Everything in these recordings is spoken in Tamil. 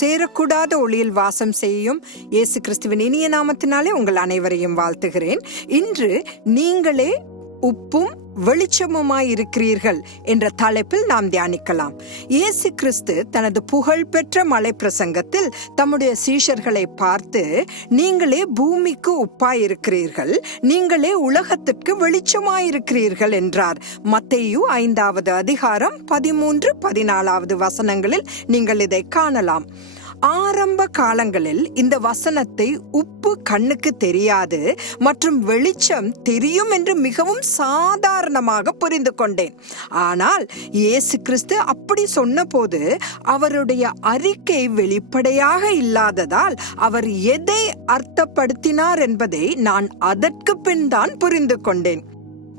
சேரக்கூடாத ஒளியில் வாசம் செய்யும் இயேசு கிறிஸ்துவின் இனிய நாமத்தினாலே உங்கள் அனைவரையும் வாழ்த்துகிறேன். இன்று நீங்களே உப்பும் வெளிச்சமுமாயிருக்கிறீர்கள் என்ற தலைப்பில் நாம் தியானிக்கலாம். இயேசு கிறிஸ்து தனது புகழ்பெற்ற மலை பிரசங்கத்தில் தம்முடைய சீஷர்களை பார்த்து நீங்களே பூமிக்கு உப்பாயிருக்கிறீர்கள் நீங்களே உலகத்திற்கு வெளிச்சமாயிருக்கிறீர்கள் என்றார். மத்தேயு ஐந்தாவது அதிகாரம் பதிமூன்று பதினாலாவது வசனங்களில் நீங்கள் இதை காணலாம். ஆரம்ப காலங்களில் இந்த வசனத்தை உப்பு கண்ணுக்கு தெரியாது மற்றும் வெளிச்சம் தெரியும் என்று மிகவும் சாதாரணமாக புரிந்து கொண்டேன். ஆனால் இயேசு கிறிஸ்து அப்படி சொன்னபோது அவருடைய அறிக்கை வெளிப்படையாக இல்லாததால் அவர் எதை அர்த்தப்படுத்தினார் என்பதை நான் அதற்கு பின் தான் புரிந்து கொண்டேன்.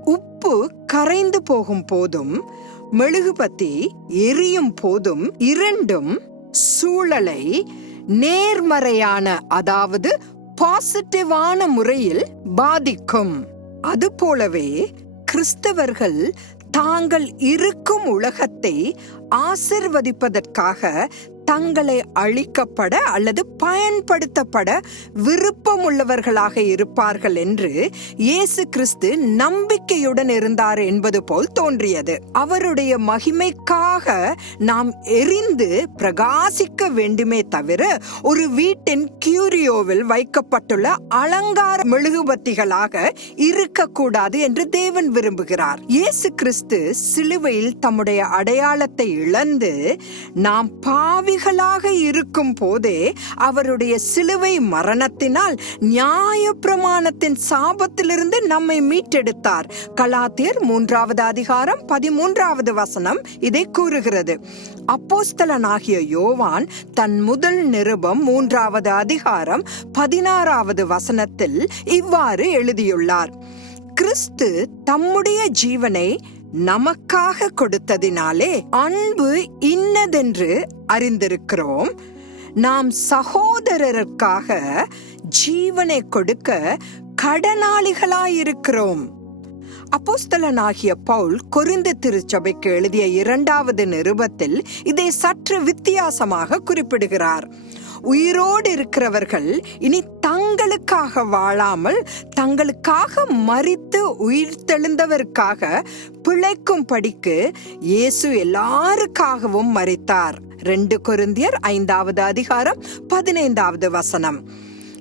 உப்பு கரைந்து போகும் போதும் மெழுகுபத்தி எரியும் போதும் இரண்டும் சூழலை நேர்மறையான அதாவது பாசிட்டிவான முறையில் பாதிக்கும். அதுபோலவே கிறிஸ்தவர்கள் தாங்கள் இருக்கும் உலகத்தை ஆசிர்வதிப்பதற்காக தங்களை அழிக்கப்பட அல்லது பயன்படுத்தப்பட விருப்பம் உள்ளவர்களாக இருப்பார்கள் என்று இயேசு கிறிஸ்து நம்பிக்கையுடன் இருந்தார் என்பது போல் தோன்றியது. அவருடைய மகிமைக்காக நாம் எரிந்து பிரகாசிக்க வேண்டுமே தவிர ஒரு வீட்டின் கியூரியோவில் வைக்கப்பட்டுள்ள அலங்கார மெழுகுபத்திகளாக இருக்கக்கூடாது என்று தேவன் விரும்புகிறார். இயேசு கிறிஸ்து சிலுவையில் தம்முடைய அடையாளத்தை இழந்து நாம் பாவிகளாக இருக்கும் போதே அவருடைய சிலுவை மரணத்தினால் நியாய பிரமாணத்தின் சாபத்திலிருந்து நம்மை மீட்டெடுத்தார். கலாத்தியர் மூன்றாவது அதிகாரம் பதிமூன்றாவது வசனம் இதை கூறுகிறது. அப்போஸ்தலனாகிய யோவான் தன் முதல் நிருபம் மூன்றாவது அதிகாரம் பதினாறாவது வசனத்தில் இவ்வாறு எழுதியுள்ளார். கிறிஸ்து தம்முடைய ஜீவனை நமக்காக கொடுத்ததினாலே அன்பு இன்னதென்று அறிந்திருக்கிறோம். நாம் சகோதரருக்காக ஜீவனை கொடுக்க கடனாளிகளாயிருக்கிறோம். அப்போஸ்தலனாகிய பவுல் கொரிந்த திருச்சபைக்கு எழுதிய இரண்டாவது நிருபத்தில் இதை சற்று வித்தியாசமாக குறிப்பிடுகிறார். உயிரோடு இருக்கிறவர்கள் இனி தங்களுக்காக வாழாமல் தங்களுக்காக மறித்து உயிர் தெழுந்தவருக்காக பிழைக்கும் படிக்கு இயேசு எல்லாருக்காகவும் மறித்தார் ரெண்டு கொருந்தியர் ஐந்தாவது அதிகாரம் பதினைந்தாவது வசனம்.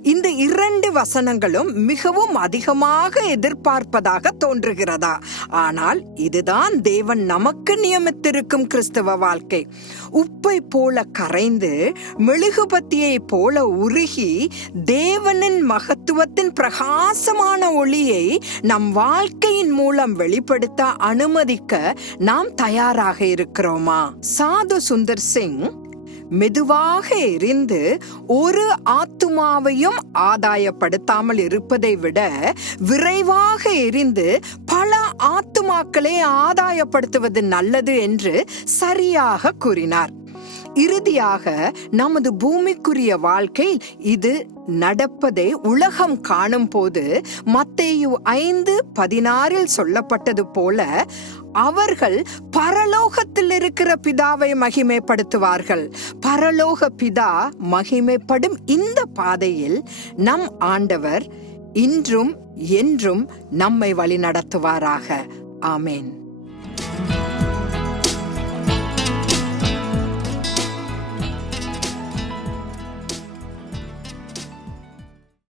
இந்த இரண்டு வசனங்களும் மிகவும் அதிகமாக எதிர்பார்ப்பதாக தோன்றுகிறதா? ஆனால் இதுதான் தேவன் நமக்கு நியமித்திருக்கும் கிறிஸ்தவ வாழ்க்கை. உப்பை போல கரைந்து மெழுகுபத்தியை போல உருகி தேவனின் மகத்துவத்தின் பிரகாசமான ஒளியை நம் வாழ்க்கையின் மூலம் வெளிப்படுத்த அனுமதிக்க நாம் தயாராக இருக்கிறோமா? சாது சுந்தர் சிங் மெதுவாக எரிந்து ஒரு ஆத்துமாவையும் ஆதாயப்படுத்தாமல் இருப்பதை விட விரைவாக எரிந்து பல ஆத்துமாக்களை ஆதாயப்படுத்துவது நல்லது என்று சரியாக கூறினார். இறுதியாக நமது பூமிக்குரிய வாழ்க்கை இது நடப்பதை உலகம் காணும் போது மத்தேயு ஐந்து பதினாறில் சொல்லப்பட்டது போல அவர்கள் பரலோகத்தில் இருக்கிற பிதாவை மகிமைப்படுத்துவார்கள். பரலோக பிதா மகிமைப்படும் இந்த பாதையில் நம் ஆண்டவர் இன்றும் என்றும் நம்மை வழி நடத்துவாராக ஆமேன்.